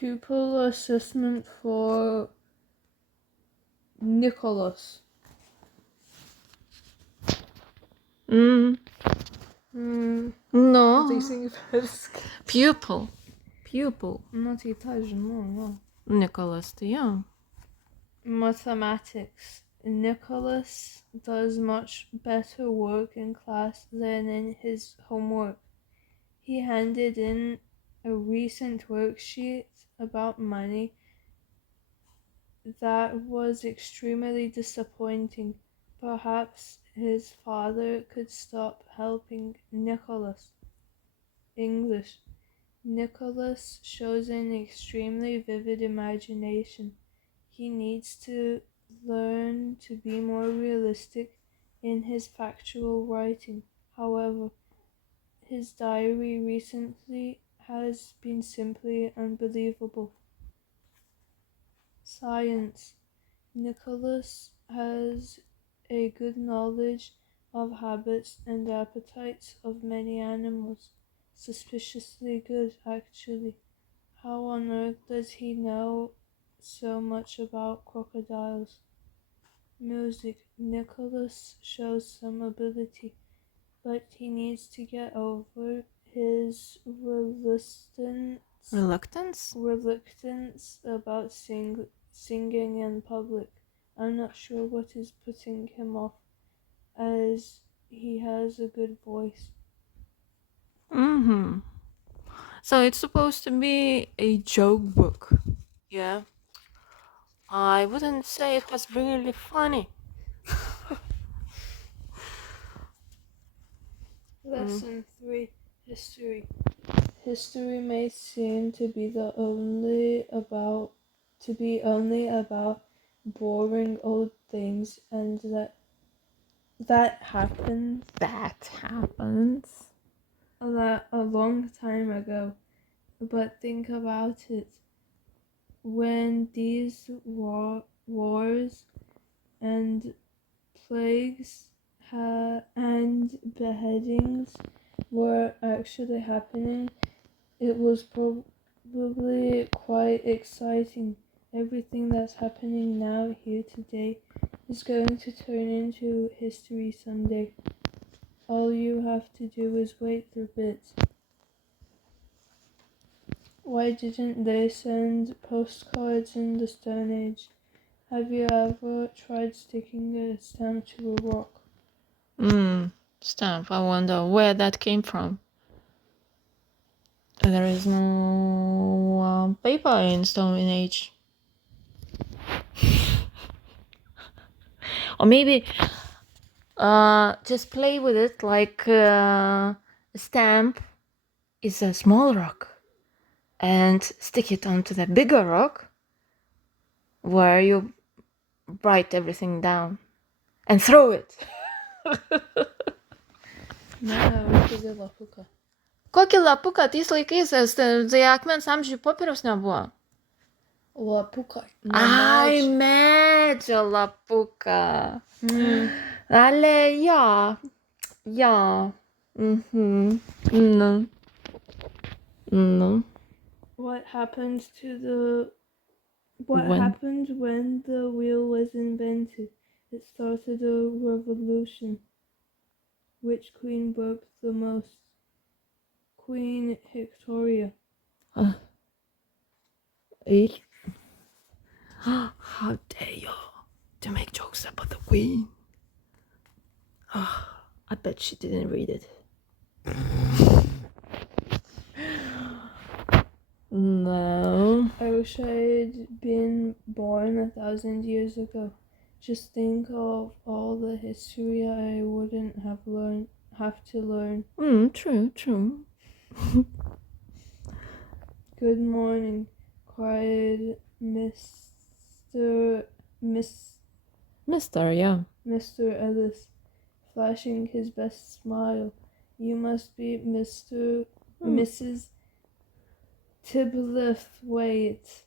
Pupil assessment for Nicholas. No. Pupil. Not Italian, no. Nicholas, yeah. Mathematics. Nicholas does much better work in class than in his homework. He handed in a recent worksheet about money that was extremely disappointing. Perhaps his father could stop helping Nicholas. English. Nicholas shows an extremely vivid imagination. He needs to learn to be more realistic in his factual writing. However, his diary recently has been simply unbelievable. Science. Nicholas has a good knowledge of habits and appetites of many animals. Suspiciously good, actually. How on earth does he know so much about crocodiles? Music. Nicholas shows some ability, but he needs to get over his reluctance about singing in public. I'm not sure what is putting him off, as he has a good voice. So it's supposed to be a joke book. Yeah. I wouldn't say it was really funny. Lesson 3. History. History may seem to be only about boring old things, and that happens a long time ago. But think about it. When these wars and plagues and beheadings were actually happening, it was probably quite exciting. Everything that's happening now here today is going to turn into history someday. All you have to do is wait a bit. Why didn't they send postcards in the Stone Age? Have you ever tried sticking a stamp to a rock? Stamp. I wonder where that came from. There is no paper in Stone Age. Or maybe just play with it like a stamp is a small rock and stick it onto the bigger rock where you write everything down and throw it. Kokį lapuką. Kokį lapuką tais laikais, tai akmens amžiui popieriaus nebuvo. Lapuką. Ai, medžio lapuką. Ale, jo. No. What happened when the wheel was invented? It started a revolution. Which queen burped the most? Queen Victoria. How dare you to make jokes about the queen? I bet she didn't read it. No. I wish I'd been born 1,000 years ago. Just think of all the history I wouldn't have to learn. True. Good morning, cried Mr. Ellis, flashing his best smile. You must be Mrs. Tibblethwaite.